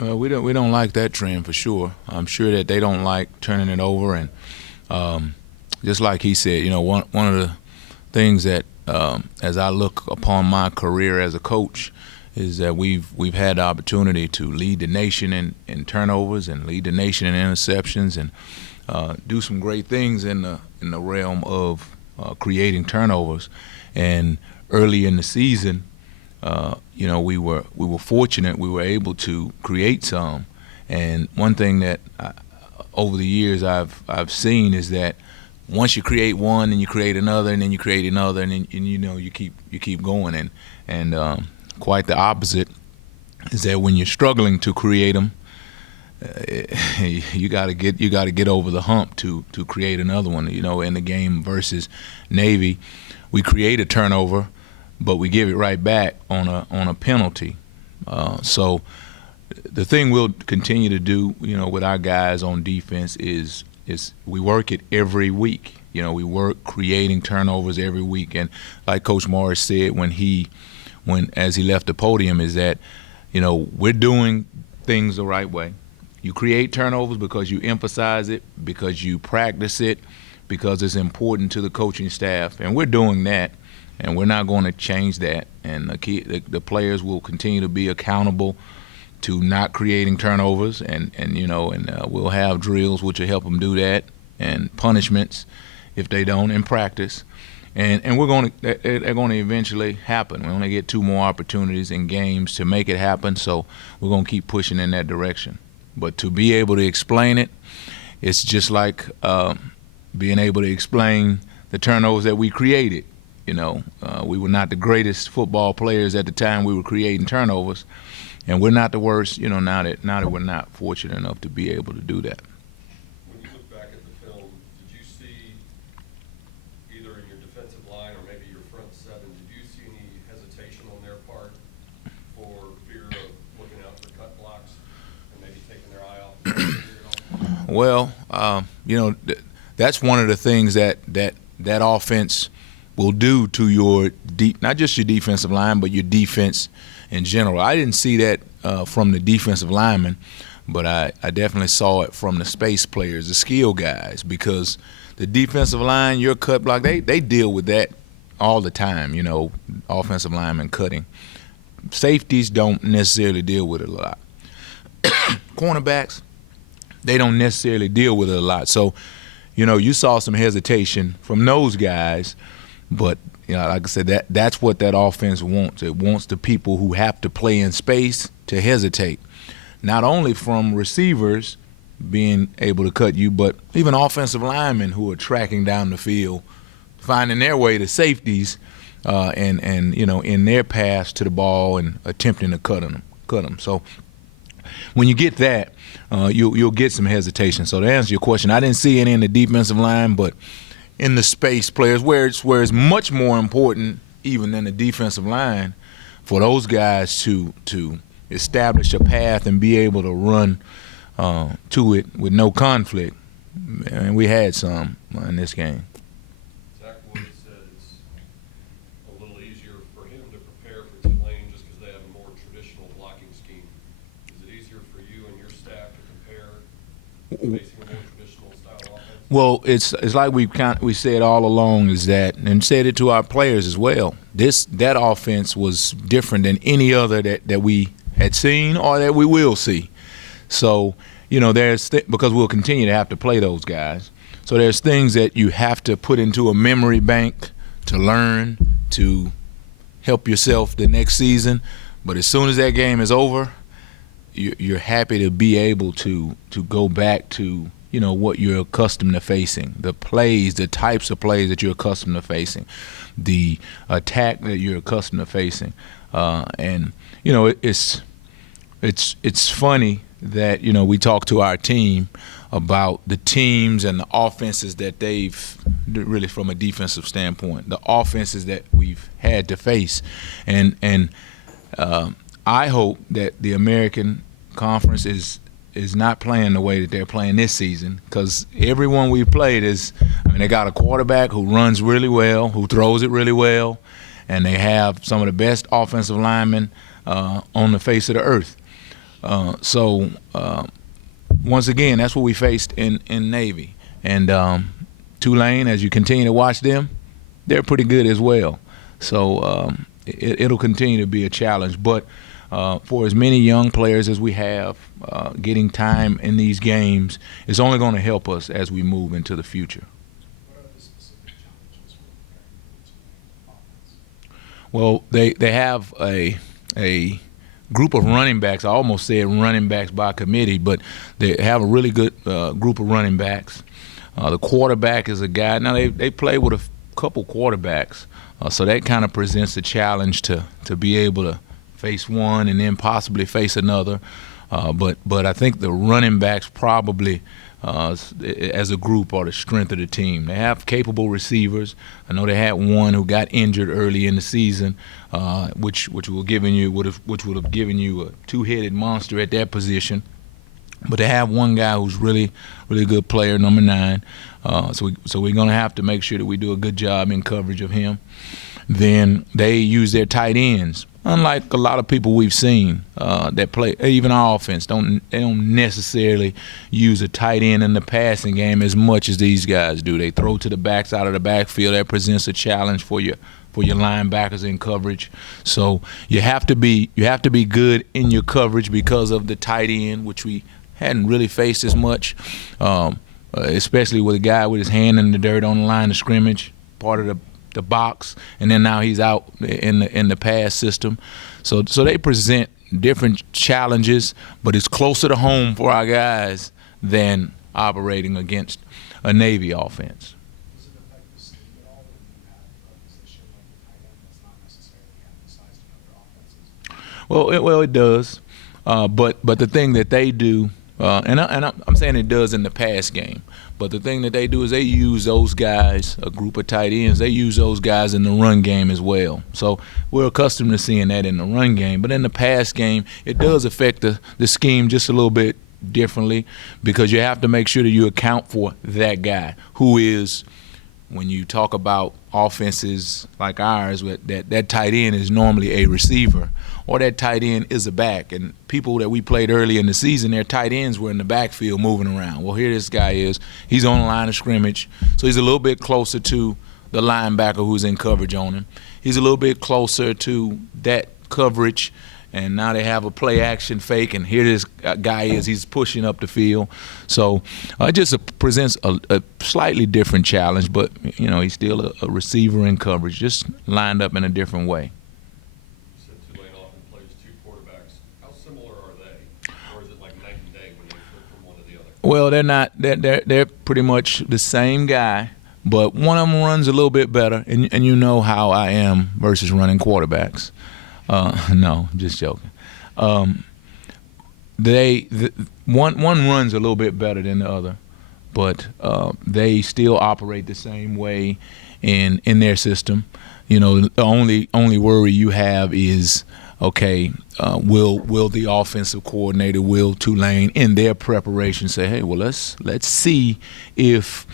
We don't like that trend for sure. I'm sure that they don't like turning it over, and just like he said, one of the things that as I look upon my career as a coach is that we've had the opportunity to lead the nation in turnovers and lead the nation in interceptions and do some great things in the realm of creating turnovers. And early in the season, we were fortunate. We were able to create some. And one thing that over the years I've seen is that once you create one, and you create another, and then you create another, and then you keep going. And quite the opposite is that when you're struggling to create them, you got to get over the hump to create another one. In the game versus Navy, we create a turnover, but we give it right back on a penalty. So the thing we'll continue to do, with our guys on defense is we work it every week. We work creating turnovers every week. And like Coach Morris said as he left the podium, is that we're doing things the right way. You create turnovers because you emphasize it, because you practice it, because it's important to the coaching staff, and we're doing that. And we're not going to change that. And the players will continue to be accountable to not creating turnovers, and we'll have drills which will help them do that, and punishments if they don't in practice. And they're going to eventually happen. We only get 2 more opportunities in games to make it happen, so we're going to keep pushing in that direction. But to be able to explain it, it's just like being able to explain the turnovers that we created. We were not the greatest football players at the time we were creating turnovers, and we're not the worst. Now that we're not fortunate enough to be able to do that. When you look back at the film, did you see either in your defensive line or maybe your front seven? Did you see any hesitation on their part for fear of looking out for cut blocks and maybe taking their eye off? Well, that's one of the things that offense will do to your not just your defensive line, but your defense in general. I didn't see that from the defensive linemen, but I definitely saw it from the space players, the skill guys, because the defensive line, your cut block, they deal with that all the time, offensive linemen cutting. Safeties don't necessarily deal with it a lot. Cornerbacks, they don't necessarily deal with it a lot. So, you saw some hesitation from those guys. But like I said, that's what that offense wants. It wants the people who have to play in space to hesitate, not only from receivers being able to cut you, but even offensive linemen who are tracking down the field, finding their way to safeties, and in their pass to the ball and attempting to cut them. So when you get that, you'll get some hesitation. So to answer your question, I didn't see any in the defensive line, but in the space players, where it's much more important even than the defensive line for those guys to establish a path and be able to run to it with no conflict. And we had some in this game. Zach Wood said it's a little easier for him to prepare for Tulane just because they have a more traditional blocking scheme. Is it easier for you and your staff to compare facing a more traditional style offense? Well, it's like we said all along, is that, and said it to our players as well. That offense was different than any other that we had seen or that we will see. So, because we'll continue to have to play those guys. So there's things that you have to put into a memory bank to learn to help yourself the next season. But as soon as that game is over, you're happy to be able to go back to what you're accustomed to facing, the plays, the types of plays that you're accustomed to facing, the attack that you're accustomed to facing, and it's funny that we talk to our team about the teams and the offenses that they've really, from a defensive standpoint, the offenses that we've had to face, and I hope that the American Conference is not playing the way that they're playing this season, because everyone we've played they got a quarterback who runs really well, who throws it really well, and they have some of the best offensive linemen on the face of the earth. Once again, that's what we faced in Navy. And Tulane, as you continue to watch them, they're pretty good as well. So it'll continue to be a challenge. But for as many young players as we have, getting time in these games is only going to help us as we move into the future. What are the specific challenges for preparing for the offense? Well, they have a group of running backs. I almost said running backs by committee, but they have a really good group of running backs. The quarterback is a guy. Now they play with a couple quarterbacks, so that kind of presents a challenge to be able to face one and then possibly face another. But I think the running backs probably as a group are the strength of the team. They have capable receivers. I know they had one who got injured early in the season, which would have given you a two-headed monster at that position. But they have one guy who's really good player, number 9. So we're going to have to make sure that we do a good job in coverage of him. Then they use their tight ends. Unlike a lot of people we've seen that play, even our offense, they don't necessarily use a tight end in the passing game as much as these guys do. They throw to the backs out of the backfield. That presents a challenge for your linebackers in coverage. So you have to be good in your coverage because of the tight end, which we hadn't really faced as much, especially with a guy with his hand in the dirt on the line of scrimmage, part of the box, and then now he's out in the pass system. So they present different challenges, but it's closer to home for our guys than operating against a Navy offense. Does it affect the scheme at all when you have a position like the tight end that's not necessarily emphasized in other offenses? Well, it does, but the thing that they do, and I'm saying it does in the pass game, but the thing that they do is they use those guys, a group of tight ends, they use those guys in the run game as well. So we're accustomed to seeing that in the run game. But in the pass game, it does affect the scheme just a little bit differently because you have to make sure that you account for that guy who is, when you talk about offenses like ours, that tight end is normally a receiver or that tight end is a back. And people that we played early in the season, their tight ends were in the backfield moving around. Well, here this guy is. He's on the line of scrimmage, so he's a little bit closer to the linebacker who's in coverage on him. He's a little bit closer to that coverage, and now they have a play-action fake, and here this guy is. He's pushing up the field. So it just presents a slightly different challenge, but, he's still a receiver in coverage, just lined up in a different way. You said Tulane often plays 2 quarterbacks. How similar are they? Or is it like night and day when they flip from one to the other? Well, they're not. They're pretty much the same guy, but one of them runs a little bit better, and you know how I am versus running quarterbacks. No, I'm just joking. One runs a little bit better than the other, but they still operate the same way in their system. The only worry you have is, okay, will the offensive coordinator, will Tulane, in their preparation say, hey, well, let's see if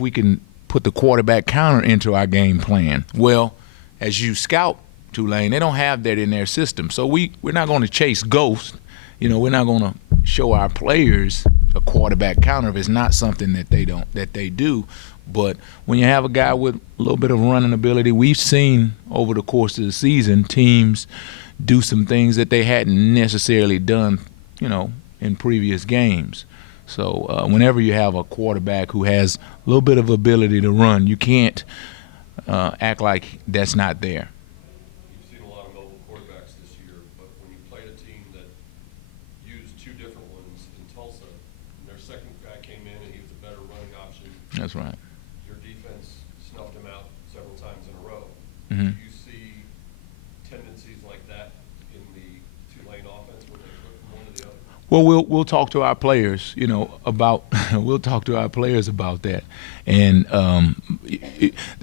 we can put the quarterback counter into our game plan. Well, as you scout Tulane, they don't have that in their system. So we're not going to chase ghosts. We're not going to show our players a quarterback counter if it's not something that they do. But when you have a guy with a little bit of running ability, we've seen over the course of the season teams do some things that they hadn't necessarily done, in previous games. So whenever you have a quarterback who has a little bit of ability to run, you can't act like that's not there. You've seen a lot of mobile quarterbacks this year, but when you played a team that used 2 different ones in Tulsa, and their second guy came in and he was a better running option. That's right. Your defense snuffed him out several times in a row. Mm-hmm. Do you see tendencies like that in the Tulane offense when they flip from one to the other? Well, we'll talk to our players, about we'll talk to our players about that. And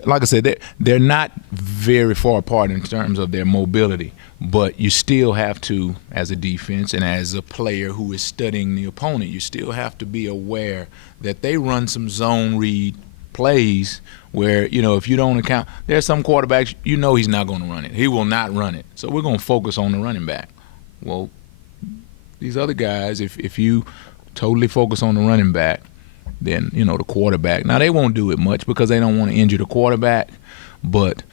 like I said, they're not very far apart in terms of their mobility, but you still have to, as a defense and as a player who is studying the opponent, you still have to be aware that they run some zone read plays where, if you don't account, there's some quarterbacks, he's not going to run it. He will not run it. So we're going to focus on the running back. Well, these other guys, if you totally focus on the running back, then, you know, the quarterback. Now, they won't do it much because they don't want to injure the quarterback, but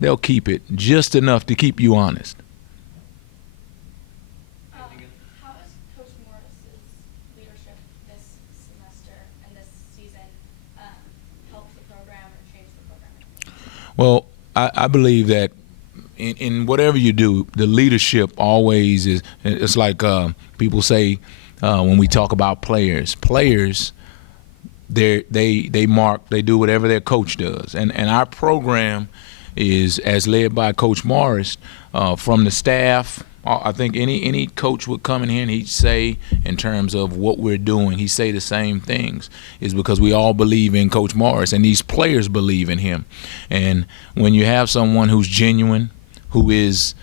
they'll keep it just enough to keep you honest. How has Coach Morris's leadership this semester and this season helped the program or changed the program? Well, I believe that in whatever you do, the leadership always is. It's like people say when we talk about players. Players, they do whatever their coach does, and our program is as led by Coach Morris. From the staff, I think any coach would come in here and he'd say, in terms of what we're doing, he'd say the same things, is because we all believe in Coach Morris and these players believe in him. And when you have someone who's genuine, who is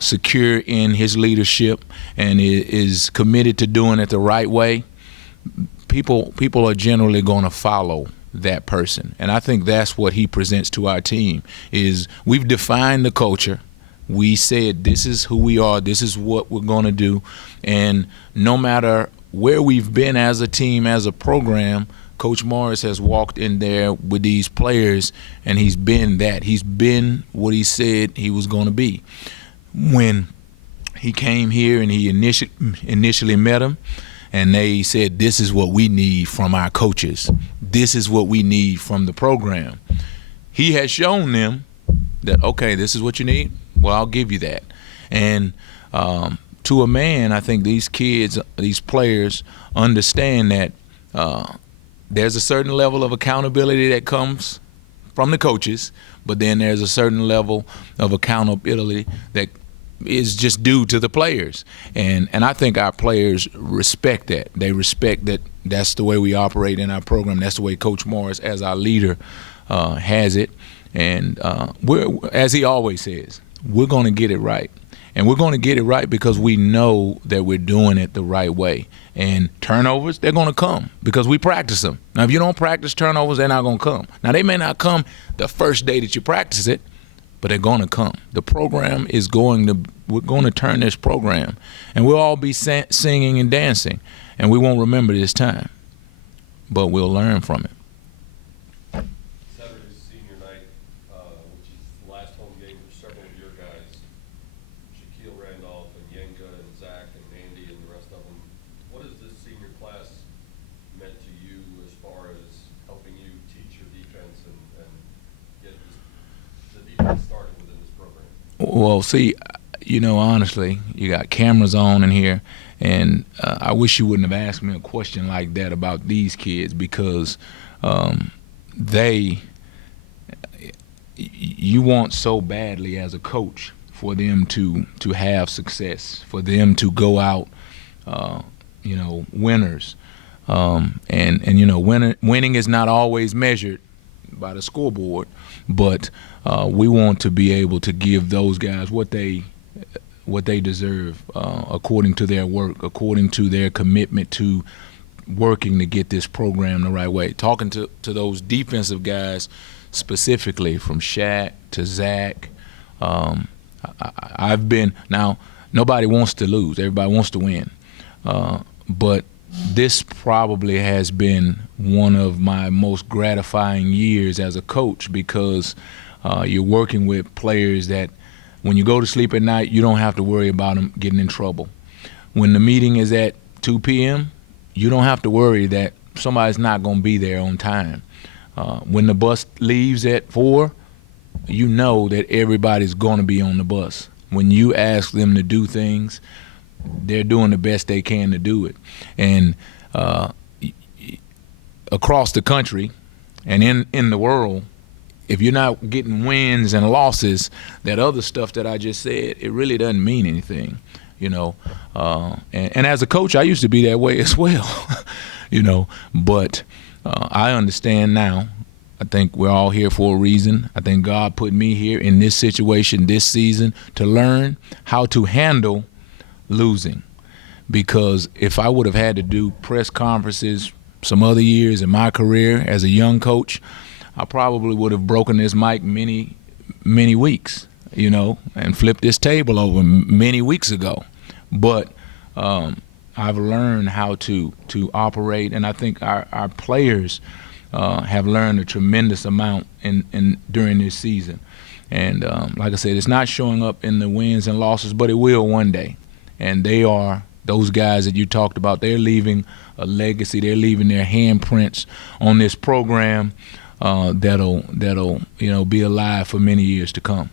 secure in his leadership and is committed to doing it the right way, people are generally going to follow that person. And I think that's what he presents to our team, is we've defined the culture. We said this is who we are, this is what we're going to do, and no matter where we've been as a team, as a program, Coach Morris has walked in there with these players, and he's been that. He's been what he said he was going to be. When he came here and he initially met them, and they said, this is what we need from our coaches. This is what we need from the program. He has shown them that, okay, this is what you need. Well, I'll give you that. And to a man, I think these kids, these players, understand that there's a certain level of accountability that comes from the coaches, but then there's a certain level of accountability that is just due to the players. And I think our players respect that. They respect that that's the way we operate in our program. That's the way Coach Morris, as our leader, has it. And we're, as he always says, we're going to get it right. And we're going to get it right because we know that we're doing it the right way. And turnovers, they're going to come because we practice them. Now, if you don't practice turnovers, they're not going to come. Now, they may not come the first day that you practice it, but they're going to come. The program is we're going to turn this program, and we'll all be singing and dancing, and we won't remember this time, but we'll learn from it. Saturday's senior night, which is the last home game for several of your guys, Shaquille Randolph and Yenga and Zach and Andy and the rest of them. What has this senior class meant to you as far as helping you teach your defense and get the defense started within this program? Well, see, you know, honestly, you got cameras on in here, and I wish you wouldn't have asked me a question like that about these kids, because you want so badly as a coach for them to have success, for them to go out, you know, winners. And you know, winning is not always measured by the scoreboard, but we want to be able to give those guys what they deserve, according to their work, according to their commitment to working to get this program the right way. Talking to those defensive guys specifically, from Shaq to Zach, I've been, now nobody wants to lose, everybody wants to win, but this probably has been one of my most gratifying years as a coach, because you're working with players that when you go to sleep at night, you don't have to worry about them getting in trouble. When the meeting is at 2 p.m., you don't have to worry that somebody's not going to be there on time. When the bus leaves at 4, you know that everybody's going to be on the bus. When you ask them to do things, they're doing the best they can to do it. And across the country and in the world, if you're not getting wins and losses, that other stuff that I just said, it really doesn't mean anything, you know. And as a coach, I used to be that way as well, you know. But I understand now. I think we're all here for a reason. I think God put me here in this situation this season to learn how to handle losing. Because if I would have had to do press conferences some other years in my career as a young coach, I probably would have broken this mic many weeks, you know, and flipped this table over many weeks ago. But I've learned how to operate, and I think our players have learned a tremendous amount during this season. And like I said, it's not showing up in the wins and losses, but it will one day. And they are those guys that you talked about. They're leaving a legacy. They're leaving their handprints on this program that'll be alive for many years to come.